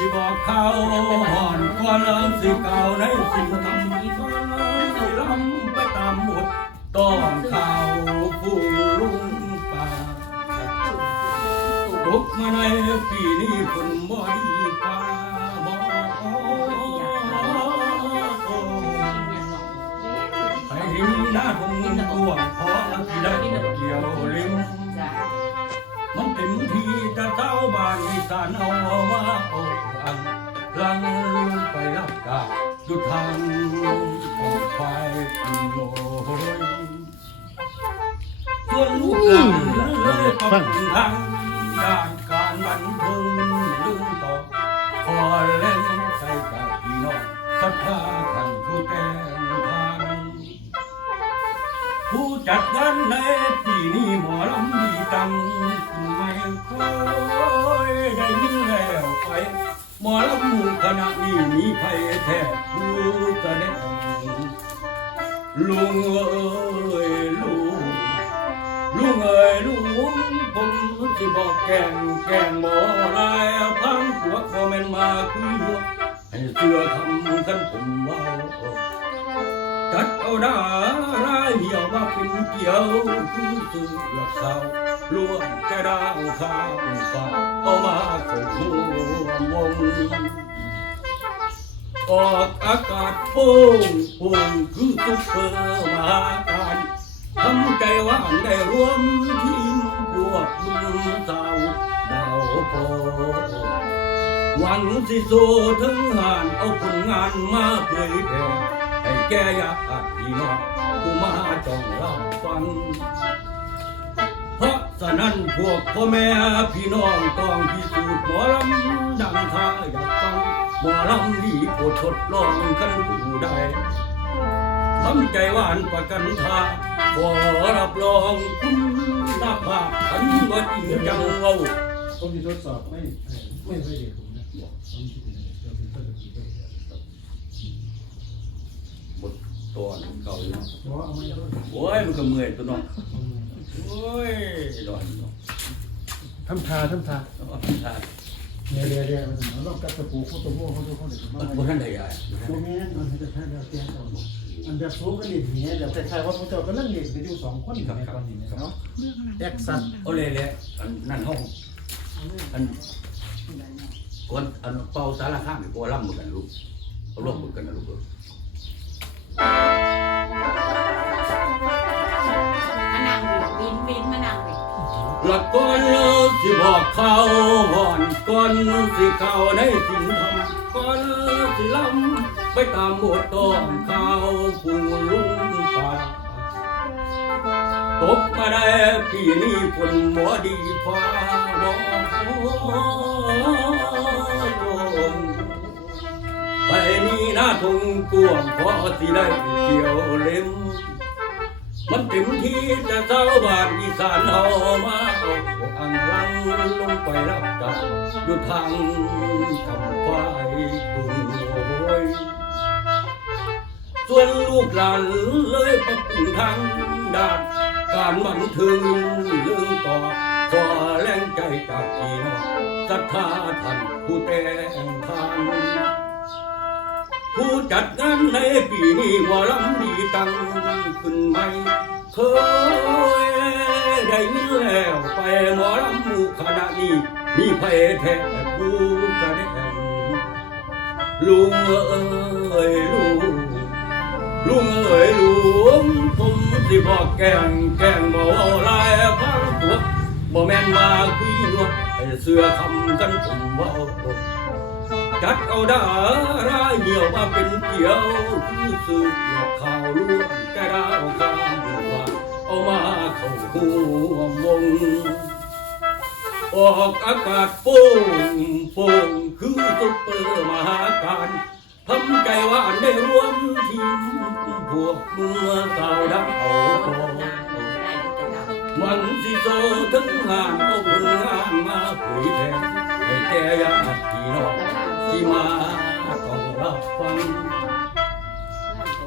สิบอกเขาห่อนคว่าเริ่มสิเก่าในสิ่งทำสิลำไปตามหมดต้อนข่าวผู้ลุงป่าตกมาในปีนี้ฝนบ่ดีป่าไปหิมหน้าคงตัวขอที่ได้เกี่ยวลิ้มมันเต็มที่จะเจ้าบ้านอีสานเอาว่า ดูทางของไฟโอ้ยส่วนลูกหลานเลยต้องทางด้านการบันเทิงลืมต่อขอเล่นใจกับพี่น้องศรัทธาท่านผู้แต่งทางผู้จัดงานในปีนี้หมอลำดีจังไม่ ณะนี้มีไผแท้ผู้แสดงลุงเอ้ยลุงลุงเอ้ยลุงผมสิบอกแกงแกงหมอลายพังพวกบ่แม่นมาคุยหัวให้เชื่อคำกันผมเว่าจัดเอาดาราเหี่ยวมาเป็นเกี่ยวคือสื่อหลักข่าวล้วนจะดาวข่าวฟ้าเอามาเข้าหัววง ออกอากาศโป่งโป่งคือซุปเปอร์มหาการทำใจว่างได้รวมทีมพวกลุงสาวดาวโพหวังสิสู้ถึงงานเอาผลงานมาเผยแผ่ให้แก่ญาติพี่น้องผู้มาจ้องรับฟังเพราะฉะนั้นพวกพ่อแม่พี่น้องต้องพิสูจน์หมอลำดังท่าอยากฟัง หมอลำดีโปรดทดลองกันผู้ใดทำใจหวานประกันทาขอรับรองคุณภาพอันว่าจริงจังเอาผมจะทดสอบไม่ไม่ไม่เด็กผมนะบอกผมคิดถึงเราเป็นต้นตะกี้ก็ได้ครับบทตัวนั้นเก่าอยู่เนาะโอ้ยมันก็เมื่อยตัวเนาะโอ้ยดอนเนาะทำทาทำทาเอาเอาทา เนี่ยเรียเรียมันเรากับตะปูโคตรโม่เขาดูเขาเด็กมามันบ่ทันได้ยายตัวแม่มันจะแค่เราเตี้ยต่ออันแบบสูงก็หลีดเหี้ยแบบคล้ายๆว่าพระเจ้าก็นั่งหลีดกันอยู่สองคนในตอนนี้เนาะแอคชั่นเอาเลยเลยอันนั่นห้องอันก่อนอันเป่าสารข้ามก็ล่ำหมดกันลูกเอาร่วมหมดกันนะลูกเอ้ยมานั่งวินวินมานั่งวินหลักก่อนสิบอกเขาห่อน ก่อนสิเข้าในสิ่งทำก่อนสิล้ำไปตามบทต้องเขาผู้ลุงป่าตกมาได้ปีนี้ฝนบ่ดีฟ้าบ่ไปมีหน้าทงกวงพอสิได้เกี่ยวเล่มมันถึงที่จะเจ้าบานอีสานเอามาออ ลังลงไปรับกาอยู่ทางกำไฟตุงโอ้ยส่วนลูกหลานเลยปรับปรุงทางด้านการบันเทิงเรื่องต่อขอแรงใจจากพี่น้องศรัทธาท่านผู้แต่งทานผู้จัดงานในปีนี้หมอลำดีตั้งขึ้นใหม่เคย ได้ยินแล้วไปหมอลำหมู่คณะนี้มีไผแท้ผู้แสดงลุงเอ้ยลุงลุงเอ๋ยลุงผมสิบอกแกงแกงบ่เอาลายพังตัวบ่แม่นมาคุยนัวให้เสือคำกันผมว่าจัดเอาดาราเหี่ยวมาเป็นเกี่ยวคือสื่อข่าวล้วนแต่ดาวข้ามว่า เอามาเข้าหัววงออกอากาศโป่งโป่งคือซุปเปอร์มหาการทำใจว่านได้รวมทีมพวกเมื่อสาวดังเอาโตได้ก็จะทำมันสิโซถึงงานเอาผลงานมาเผยแผ่ให้แก่ญาติพี่น้องที่มาต้องรับฟัง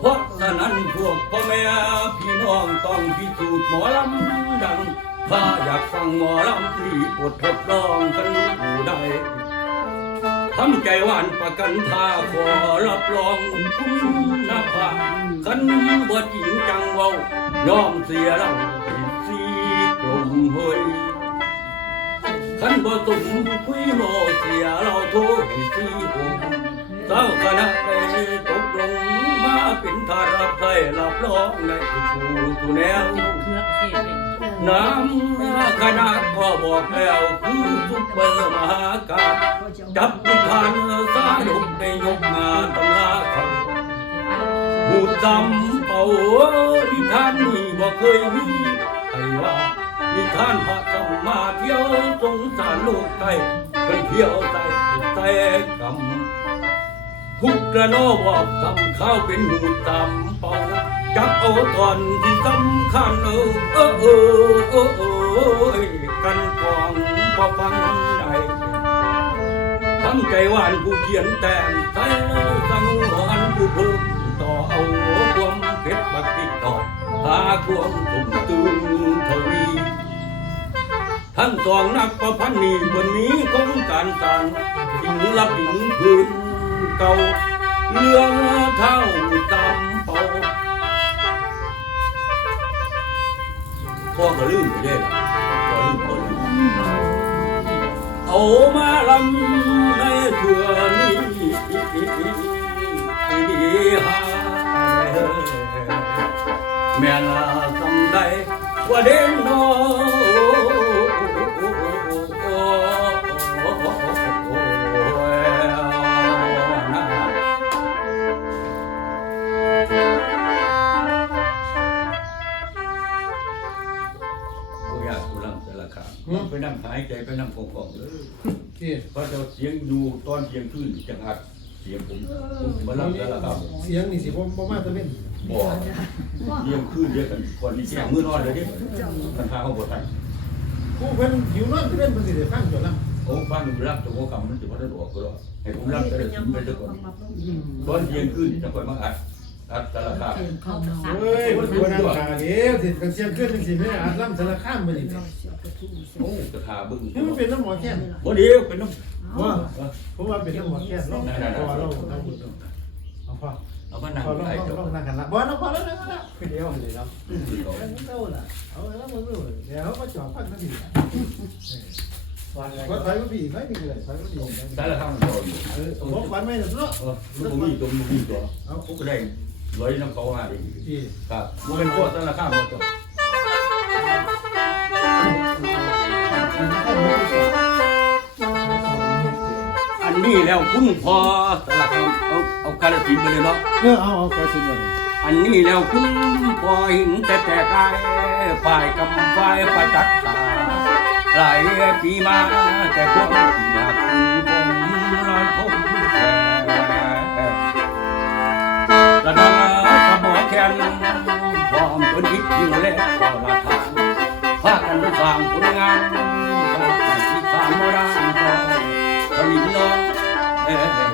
เพราะฉะนั้นพวกพ่อแม่พี่น้องต้องพิสูจน์หมอลำดัง ถ้าอยากฟังหมอลำรีบอดทดลองกันผู้ใดทำใจหวานประกันท่าขอรับรองคุณภาพคันบ่จริงจังเว้ายอมเสียเราสีกลมเฮยขันบ่ตุ่มคุยโมเสียเราโทรให้สีหงเจ้าคณะได้ต เป็นทารับใครรับรองในผู้ทุแนวเครือเกษตรเป็นน้ำคณะก็บอกแล้วคือซุปเปอร์มหาการจับนิทานสาดุกได้ยกมาตำราเขาหูจำเป่านิทานนี่บ่เคยมีใครว่านิทานพระต้องมาเที่ยวสงสารลูกไก่เป็นเที่ยวใจแต่กำ คุกกระโนบอกทำข้าวเป็นหูตำเป่าจับเอาตอนที่สำคัญเออเออเออเออเออกันกองพอฟังได้ทำใจหวานผู้เขียนแต่งใจสังหรณ์ผู้พิ่มต่อเอาความเพชรบักติดต่อหาความตุ่มตึงทวีท่านสองนักประพันธ์นี่บนนี้ของการต่างทิ้งลับทิ้งพื้น เก่าเรื่องเท่าตำเป่าพ่อก็ลืมไปได้ละพ่อลืมพ่อลืมเอามาลำในเถื่อนี้หาแม่ลาสำได้ว่าเด่นน้อ ละคำไปนั่งหายใจไปนั่งกองๆเลยที่เพราะเราเสียงอยู่ตอนเสียงขึ้นจังอัดเสียงผมผมมารำแต่ละคำเสียงนี่สิบ่บ่มาตะเว้นบอกเยี่ยมขึ้นเยอะกันก่อนนี้เสียงมือนอนเลยดิปัญหาของบทไทยผู้เพิ่นหิวนอนตะเว้นเพิ่นสิได้ฟังจนนำโอ้ฟังรับตัวกรรมมันจะมาได้ออกก็รอให้ผมรับแต่ละสิ่งไปซะก่อนตอนเที่ยงขึ้นจะค่อยมาอัด อัดแต่ละคำเขาจะสั่งเฮ้ยมันบ่นำกาเด้สิกันเสียงขึ้นจังซี่แม่อาจลำสารคามมื้อนี้โอ้กระทาบึ้งนี่มันเป็นน้ำหมอแค้นบ่เดียวเป็นน้ำว่าผมว่าเป็นน้ำหมอแค้นเนาะเพราะว่าเราเราบุญเนาะเอาพอเอามานั่งพอลองไอ้ลองเจ้าลองนั่งกันละบ่นะพอแล้วนะคือเดียวนี่เนาะเอาเท่าล่ะเอาแล้วมันรู้เดี๋ยวเขาก็จอดฟังกันดีว่าถอยมาพี่ถอยนี่เลยถอยมาพี่แต่ละคำมันโดนอยู่เออบอกวันไม่เนาะเออมันบ่มีตัวมันบ่มีตัวเอาผมก็ได้ ร้อยน้ำเขามาดิพี่ครับมันเป็นพวกแต่ละคำหมดตัวอันนี้แล้วคุณพอแต่ละคำเอาเอากาลสินธุ์ไปเลยเนาะเออเอาเอาไปสิมันอันนี้แล้วคุณพอหินแต่แต่กายฝ่ายกำฝ่ายประจักษ์ตาหลายปีมาแต่พวก นพร้อมคนคิดอยู่แล็กก็ละทานพากันสร้างผลงานพากันที่สร้างโบราณก็ผลิตน้องเอ่อ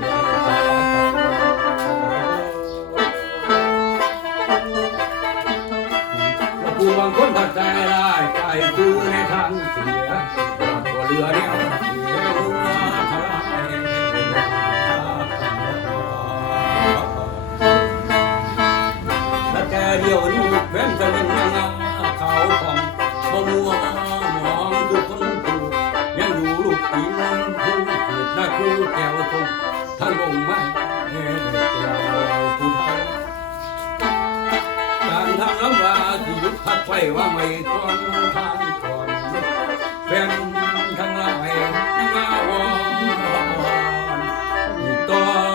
ทางลำบากหยุดพัดไฟว่าไม่ก่อนทางก่อนแฟนทั้งหลายมาวอนอีกต่อน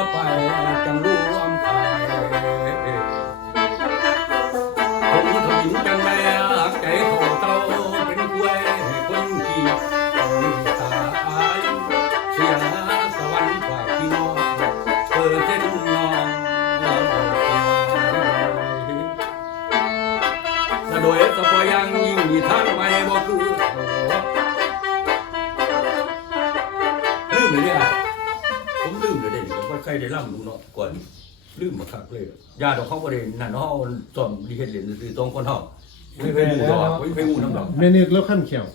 เนี่ยผมลืมเลยเด็กว่าใครได้ร่ำรู้เนาะก่อนลืมมาคักเลยญาติเขาก็ได้นั่นเฮาสอนดีเฮ็ดเหรียญคือตรงคนเฮาไม่ไปหมู่ดอกไม่ไปหมู่น้ำดอกแม่นึกแล้วขั้นเขียว